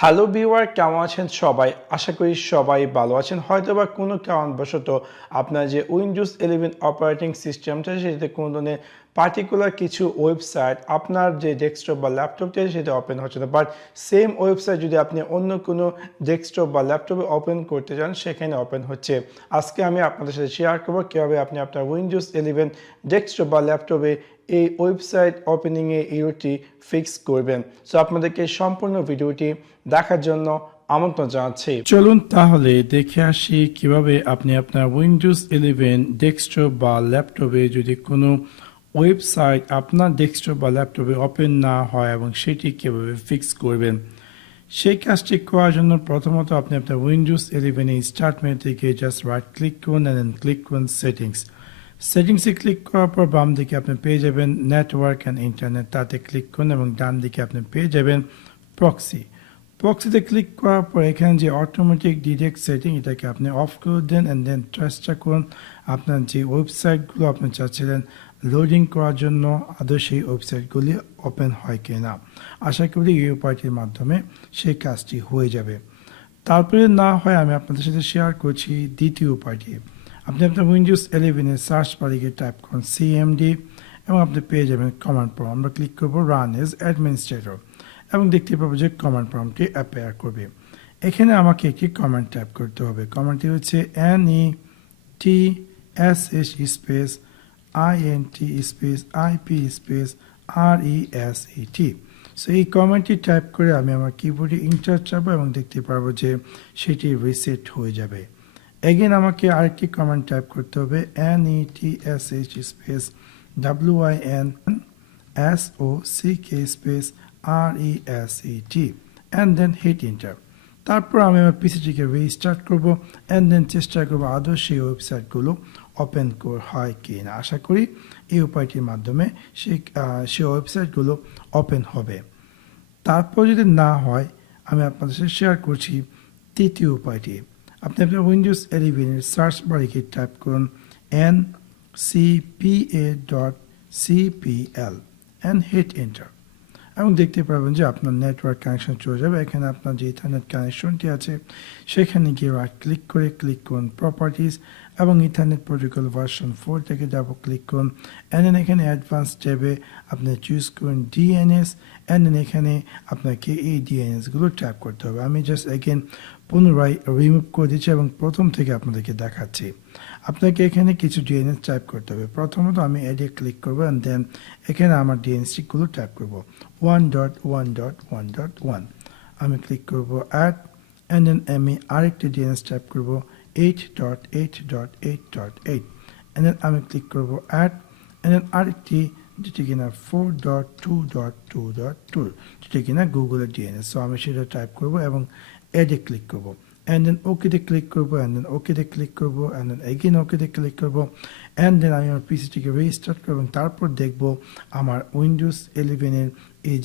Hello viewer, কেমন আছেন সবাই? আশা করি সবাই ভালো আছেন। হয়তোবা কোনো কারণবশত আপনার যে উইন্ডোজ 11 অপারেটিং সিস্টেমটা সেটাতে কোনো ধরনের পার্টিকুলার কিছু ওয়েবসাইট আপনার যে ডেস্কটপ বা ল্যাপটপটি আছে সেটা ওপেন হচ্ছে না, বাট সেম ওয়েবসাইট যদি আপনি অন্য কোনো ডেস্কটপ বা ল্যাপটপে ওপেন করতে চান সেখানে ওপেন হচ্ছে। আজকে আমি আপনাদের সাথে শেয়ার করবো কীভাবে আপনি আপনার উইন্ডোজ 11 ডেস্কটপ বা ল্যাপটপে এই ওয়েবসাইট ওপেনিংয়ে ইররটি ফিক্স করবেন। সো আপনাদেরকে সম্পূর্ণ ভিডিওটি দেখার জন্য আমন্ত্রণ জানাচ্ছি। চলুন তাহলে দেখে আসি কিভাবে আপনি আপনার উইন্ডোজ 11 ডেস্কটপ বা ল্যাপটপে যদি কোনো ওয়েবসাইট আপনার ডেস্কটপ বা ল্যাপটপে ওপেন না হয় এবং সেটি কিভাবে ফিক্স করবেন। সেই কাজটি করার জন্য প্রথমত আপনি আপনার উইন্ডোজ 11 এ স্টার্ট মেনু থেকে জাস্ট রাইট ক্লিক করুন এন্ড ক্লিক করুন সেটিংসে ক্লিক করার পর বাম দিকে আপনি পেয়ে যাবেন নেটওয়ার্ক অ্যান্ড ইন্টারনেট, তাতে ক্লিক করুন এবং ডান দিকে আপনি পেয়ে যাবেন প্রক্সিতে ক্লিক করার পর এখানে যে অটোমেটিক ডিটেক্ট সেটিং এটাকে আপনি অফ করে দেন অ্যান্ড দেন চেষ্টা করুন আপনার যে ওয়েবসাইটগুলো আপনি চাচ্ছিলেন লোডিং করার জন্য আদৌ সেই ওয়েবসাইটগুলি ওপেন হয় কি না। আশা করি এই উপায়টির মাধ্যমে সেই কাজটি হয়ে যাবে। তারপরে না হয় আমি আপনাদের সাথে শেয়ার করছি দ্বিতীয় উপায়টি। আপনি আপনার উইন্ডোজ 11 এর সার্চ বারে গিয়ে টাইপ করুন সিএমডি এবং আপনি পেয়ে যাবেন কমান্ড প্রম্পট। আমরা ক্লিক করবো রান এজ অ্যাডমিনিস্ট্রেটর এবং দেখতে পাবো যে কমান্ড প্রম্পটটি অ্যাপেয়ার করবে। এখানে আমাকে একটি কমান্ড টাইপ করতে হবে। কমান্ডটি হচ্ছে NETSH space INT space IP space RESET। So এই কমান্ডটি টাইপ করে আমি আমার কিবোর্ডে ইন্টার চাপবো এবং দেখতে পারবো যে সেটি রিসেট হয়ে যাবে। এগেন আমাকে আরেকটি কমান্ড টাইপ করতে হবে NETSH space WINSOCK space RESET and then hit enter। তারপর আমি আমার পিসিটিকে রিস্টার্ট করবো অ্যান্ড দেন চেষ্টা করবো আদৌ সেই ওয়েবসাইটগুলো ওপেন হয় কি না। আশা করি এই উপায়টির মাধ্যমে সেই ওয়েবসাইটগুলো ওপেন হবে। তারপর যদি না হয় আমি আপনাদের সাথে শেয়ার করছি তৃতীয় উপায়টি। আপনি আপনার উইন্ডোজ 11 এর সার্চ বারে গিয়ে টাইপ করুন ncpa.cpl and hit enter এবং দেখতে পাবেন যে আপনার নেটওয়ার্ক কানেকশন চলে যাবে। এখানে আপনার যে ইথারনেট কানেকশনটি আছে সেখানে গিয়ে রাইট ক্লিক করে ক্লিক করুন প্রপার্টিজ এবং ইথারনেট প্রোটোকল ভার্সন 4 থেকে যাব ক্লিক করুন অ্যান্ড দেন এখানে অ্যাডভান্স ট্যাবে আপনি চুজ করুন DNS অ্যান্ড দেন এখানে আপনাকে এই DNSগুলো ট্যাপ করতে হবে। আমি জাস্ট এগেন পুনরায় রিমুভ করে দিচ্ছি এবং প্রথম থেকে আপনাদেরকে দেখাচ্ছি। আপনাকে এখানে কিছু DNS টাইপ করতে হবে। প্রথমত আমি এডে ক্লিক করবো অ্যান্ড দেন এখানে আমার DNSগুলো টাইপ করবো 1.1.1.1। আমি ক্লিক করবো অ্যাড অ্যান্ড দেন আমি আরেকটি DNS টাইপ করবো 8.8.8.8 অ্যান্ড দেন আমি ক্লিক করবো অ্যাড অ্যান্ড দেন আরেকটি যেটি কিনা 4.2.2.2 যেটি কিনা গুগলের DNS। সো আমি সেটা টাইপ করবো এবং এডে ক্লিক করবো and then ওকেতে ক্লিক করবো and then ওকেতে ক্লিক করবো and then again ওকেতে ক্লিক করবো and then আমি আমার পিসিটিকে রিস্টার্ট করবো এবং তারপর দেখবো আমার উইন্ডোজ 11 এর এই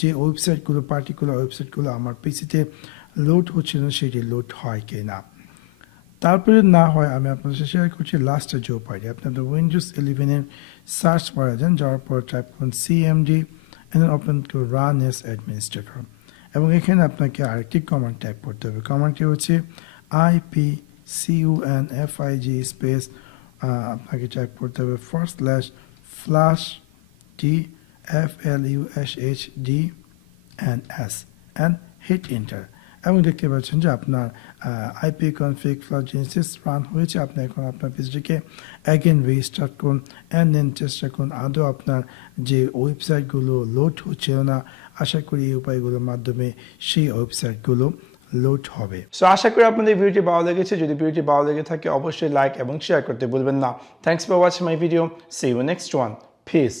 যে ওয়েবসাইটগুলো পার্টিকুলার ওয়েবসাইটগুলো আমার পিসিতে লোড হচ্ছে না সেটি লোড হয় কি না। তারপরে না হয় আমি আপনাদের সাথে শেয়ার করছি লাস্টের যে উপায়টি। আপনাদের উইন্ডোজ 11 এর সার্চ বারে যান, যাওয়ার পর টাইপ করুন CMD and then ওপেন করুন রান এজ অ্যাডমিনিস্ট্রেটর এবং এখানে আপনাকে আরেকটি কমান্ড টাইপ করতে হবে। কমান্ডটি হচ্ছে IPCUNFIG স্পেস আপনাকে টাইপ করতে হবে //FLUSHDNS and hit enter এবং দেখতে পাচ্ছেন যে আপনার IP config genesis রান হয়েছে। আপনি এখন আপনার পিসিটিকে অ্যাগেন রিস্টার্ট করুন অ্যান্ড দেন চেষ্টা করুন আদৌ আপনার যে ওয়েবসাইটগুলো লোড হচ্ছিল না। আশা করি এই উপায়গুলোর মাধ্যমে সেই ওয়েবসাইটগুলো লোড হবে। সো আশা করি আপনাদের ভিডিওটি ভালো লেগেছে। যদি ভিডিওটি ভালো লেগে থাকে অবশ্যই লাইক এবং শেয়ার করতে ভুলবেন না। Thanks for watching my video. See you next one. Piece.